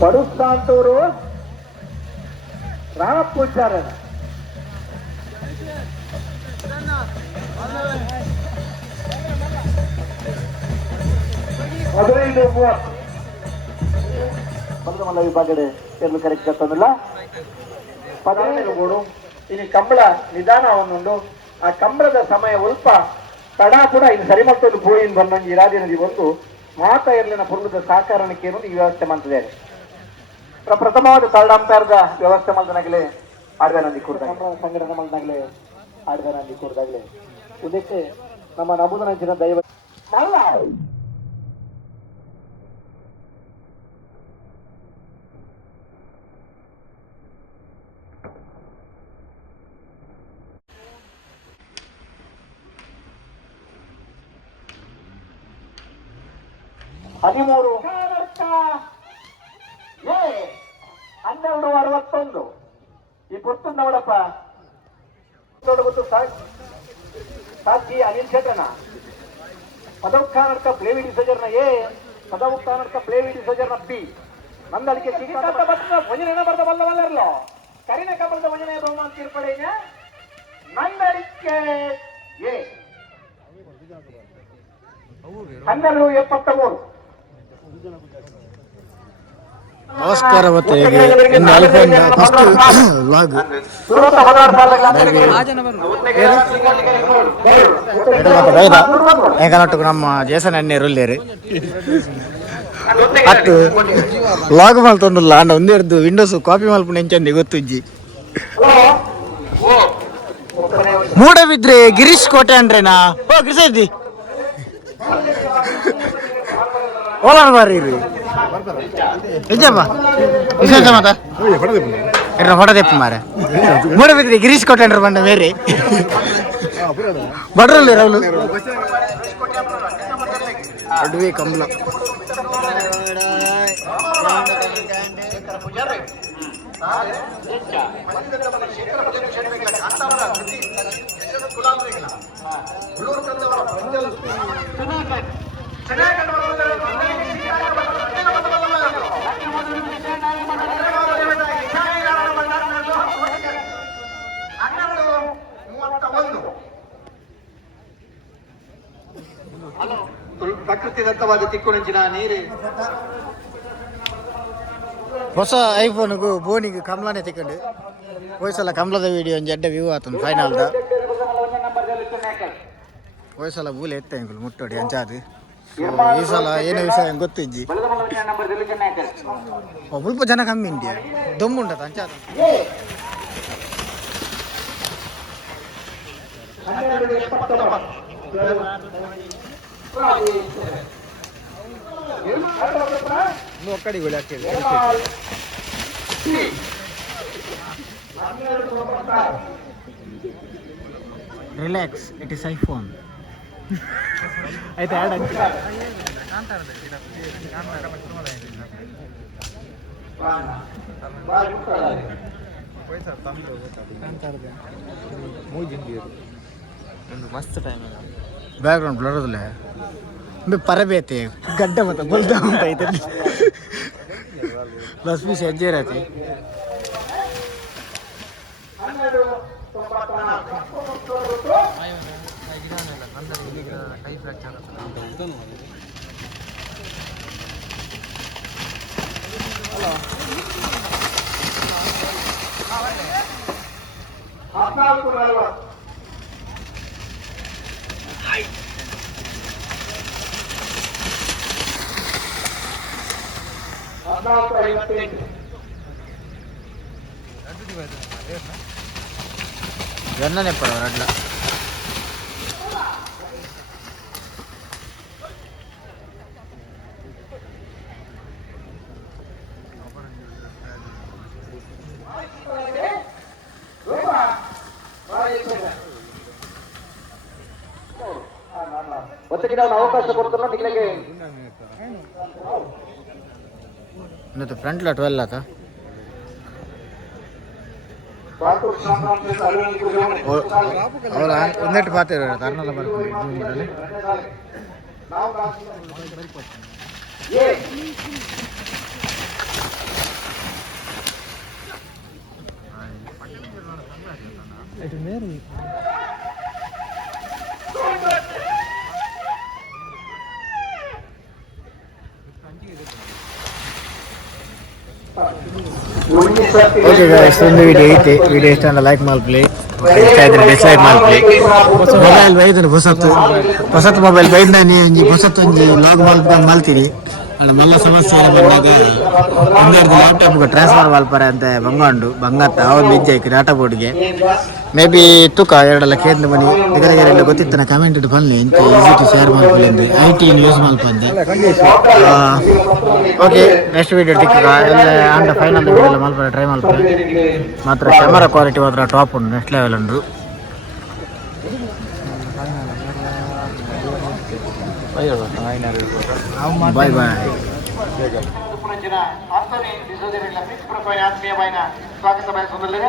ಪಡುಸ್ತಾಂತೂರು ರಾಮಪೂಜಾರ ಹದಿನೈದು 30 ಬಲದಮಲ್ಲ ವಿಭಾಗಡೆ ಎಂದು ಕರೆಕ್ಟ್ ಆಗ್ತದಲ್ಲ 15 ಗೋಡು ಇನ್ನು ಕಂಬಳ ನಿಧಾನವನ್ನುಂಡು ಆ ಕಂಬಳದ ಸಮಯ ಉಲ್ಪ ತಡಾಪುಡ ಇನ್ನು ಸರಿಮತ್ತೊಂದು ಭೂಯಿನ ಬಂದಂಗೆ ಇರಾದಿ ನದಿ ಬಂದು ಮಾತಾ ಇರಲಿನ ಪುರ್ಲದ ಸಹಕಾರಣಕ್ಕೆ ಈ ವ್ಯವಸ್ಥೆ ಮಾಡ್ತಿದ್ದಾರೆ ಪ್ರಥಮವಾದ ಥರ್ಡ್ ಅಂಪೈರ್ದ ವ್ಯವಸ್ಥೆ ಮಾಡಿದಾಗಲೇ ಆಡ್ದ ನಂದಿ ಕೂರ್ದಾಗ ಸಂಘಟನೆ ಮಾಡಿದಾಗಲೇ ಆಡ್ದ ನಂದಿ ಕೂರ್ದಾಗಲೇ ಇದಕ್ಕೆ ನಮ್ಮ ನಮೂದನ ದೈವ ಹದಿಮೂರು 12:61 ಈ ಪುರ್ತುಂದ ನೋಡಪ್ಪ ಗೊತ್ತು ಸಾಕ್ಷಿ ಅನಿಲ್ ಶೆಟ್ಟನ ಪದವುಕ್ಕಾನಡ್ಕ ಪ್ಲೇವಿ ಡಿಸೋಜರ್ನ ಎ ಪದವುಕ್ಕಾನಡ್ಕ ಪ್ಲೇವಿ ಡಿಸೋಜರ್ನ ಬಿ ನಂದಳಿಕೆ ಸಿಗಿಕಾತ ಬರ್ತದ ಭಂಜನೇನ ಬರ್ದ ಬಲ್ಲವಲ್ಲರ್ಲೋ ಕರಿನ ಕಬಲದ ಭಂಜನೆ ಬಹುಮಾನ ತೀರ್ಪಡೆಯ ನಂದಳಿಕೆ ಎ 12:73 ನಮಸ್ಕಾರ ಮತ್ತೆಗೆ ಫಸ್ಟ್ ವ್ಲಾಗ್ ಏಕನೊಟ್ಟು ನಮ್ಮ ಜೇಸನ್ ಎಣ್ಣೆ ರುಲ್ಲೇರಿ ಅಟ್ಟು ವ್ಲಾಗ್ ಮಲ್ತೊಂದುಲ್ಲ ಅಂಡ ಒಂದೆರಡು ವಿಂಡೋಸ್ ಕಾಪಿ ಮಲ್ಪುಂಡು ಎಂಚಂದಿ ಗೊತ್ತುಜ್ಜಿ ಮೂಡ ಬಿದ್ರೆ ಗಿರೀಶ್ ಕೋಟೆ ಅಂದ್ರೇನಾ ಓ ಗಿರಿಸೈತಿ ಓಲಾನ್ ಬಾರಿ ನಿಜಪ್ಪ ವಿಶೇಷ ಮಾತಾ ಫೋಟೋ ತೆಪ್ಪ ಮಾರೆ ಮೂಡ ಬಿದ್ರಿ ಗಿರೀಶ್ ಕೋಟೆ ಅಂಡ್ರೆ ಬಂಡ ಬೇರೆ ಬಡ್ರಲ್ಲಿ ರೌಲು ಅಡ್ವೆ ಕಂಬಳ ಪ್ರಕೃತಿದತ್ತವಾದ ತಿಕ್ಕುಣಂಚಿನ ನೀರು ಹೊಸ ಐಫೋನ್ಗೂ ಬೋನಿಗೆ ಕಮಲಾನೇ ತಿಕ್ಕೊಂಡು ಹೋಯ್ಸಲ ಕಮಲದ ವಿಡಿಯೋ ಒಂದು ಎಡ್ಡೆ ವ್ಯೂ ಆತನು ಫೈನಲ್ದ ಹೋಯ್ಸಲ ಬೂಲೆ ಎತ್ತ ಅಂಕಲ್ ಮುಟ್ಟೋಡಿ ಅಂಚಾದು ಈ ಸಲ ಏನೋ ವಿಷಯ ಗೊತ್ತಿಜ್ಜಿ ಮುಲ್ಪ ಜನ ಕಮ್ಮಿ ಇಂಡಿಯಾ ದಮ್ಮುಂಟದ ಅಂಚಾದ ಒಕ್ಕಡಿ ಗೋಳಿ ಹಾಕ್ತೇವೆ ರಿಲ್ಯಾಕ್ಸ್ ಇಟ್ ಇಸ್ ಐಫೋನ್ ಆಯ್ತಾ ಆ್ಯಡ್ ಮಸ್ತ್ ಟೈಮ್ ಬ್ಯಾಕ್ಗ್ರೌಂಡ್ ಬ್ಲರ್ ಅದಲ್ಲ ಪರಬೇತೆ ಗಡ್ಡ ಮತ್ತ ಬಲ್ದ ಅಂತ ಐತೆ ಬಸ್ ಬಿ ಹೆಜ್ಜೆ ಇರತ್ತೆ ಕೈ ಫ್ರಾಕ್ಚರ್ ಎಣ್ಣೆ ಪಡೋ ರಡ್ಲ ಅವಕಾಶ ಕೊಡ್ತಾರ ಫ್ರಂಟ್ಲ 12 ಆತ ಒಂದೆಟ್ಟು ಪಾತ್ರ ತರ್ನಲ್ಲ ಬರ್ತೀನಿ ಓಕೆ ಗಾಯ್ಸ್, ಒಂದು ವಿಡಿಯೋ ಐತೆ. ವಿಡಿಯೋ ಇಷ್ಟ ಅಂದ್ರೆ ಲೈಕ್ ಮಾಡ್ಲಿ, ಇಷ್ಟ ಇದ್ರೆ ಡಿಸ್ಲೈಕ್ ಮಾಡ್ಲಿ. ಮೊಬೈಲ್ ಬೈದ್ರೆ ಹೊಸತ್ತು ಮೊಬೈಲ್ ಬೈದ ನೀವು ಹೊಸತ್ತು ಒಂಜಿ ಲಾಗ್ ಮಲ್ತೀರಿ ಅಣ್ಣ ಮಲ್ಲ ಸಮಸ್ಯೆ ಬಂದಾಗ ಒಂದೆರಡು ಲ್ಯಾಪ್ಟಾಪ್ ಟ್ರಾನ್ಸ್ಫರ್ ಮಲ್ಪರೆ ಅಂತ ಬಂಗತ್ತ ಒಂದು ಇಜ್ಜೆ ಆಯ್ತು ಡಾಟಾ ಬೋರ್ಡ್ಗೆ ಮೇ ಬಿ ತೂಕ ಎರಡಲ್ಲ ಕೇಂದ್ರ ಮನಿ ಇದೆಲ್ಲ ಗೊತ್ತಿತ್ತಾನೆ ಕಮೆಂಟ್ ಇಟ್ಟು ಬನ್ನಿ ಇಂತ ಈಸಿ ಟು ಶೇರ್ ಮಾಡ್ಕೊಳ್ಳಿ IT ಯೂಸ್ ಮಾಡ್ಕೊಂಡೆ. ಓಕೆ, ನೆಕ್ಸ್ಟ್ ವಿಡಿಯೋ ಸಿಕ್ಕ ಎಲ್ಲ ಅಂಡ ಫೈನಲ್ ವಿಡಿಯೋ ಎಲ್ಲ ಮಲ್ಪರೆ ಟ್ರೈ ಮಾಡ್ತಾರೆ. ಮಾತ್ರ ಕ್ಯಾಮರಾ ಕ್ವಾಲಿಟಿ ಮಾತ್ರ ಟಾಪ್ ಉಂಟು, ನೆಕ್ಸ್ಟ್ ಲೆವೆಲ್ ಉಂಟು. ಬಾಯ್ ಬಾಯ್. ಆತ್ಮೀಯ ಸ್ವಾಗತ ಬಯಸುವುದಿಲ್ಲ.